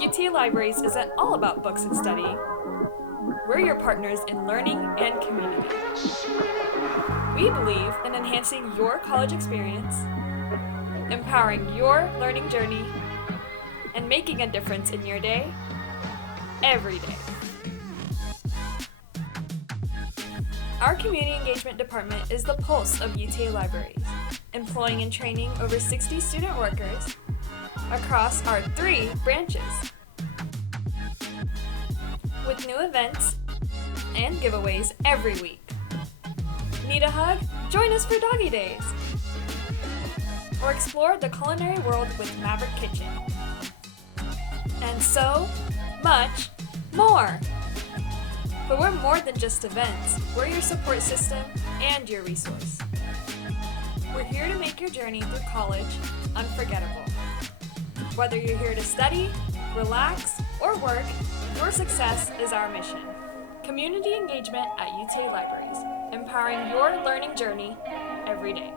UTA Libraries isn't all about books and study. We're your partners in learning and community. We believe in enhancing your college experience, empowering your learning journey, and making a difference in your day, every day. Our Community Engagement Department is the pulse of UTA Libraries, employing and training over 60 student workers across our 3 branches. With new events and giveaways every week. Need a hug? Join us for Doggy Days. Or explore the culinary world with Maverick Kitchen. And so much more. But we're more than just events. We're your support system and your resource. We're here to make your journey through college unforgettable. Whether you're here to study, relax, or work, your success is our mission. Community engagement at UTA Libraries, empowering your learning journey every day.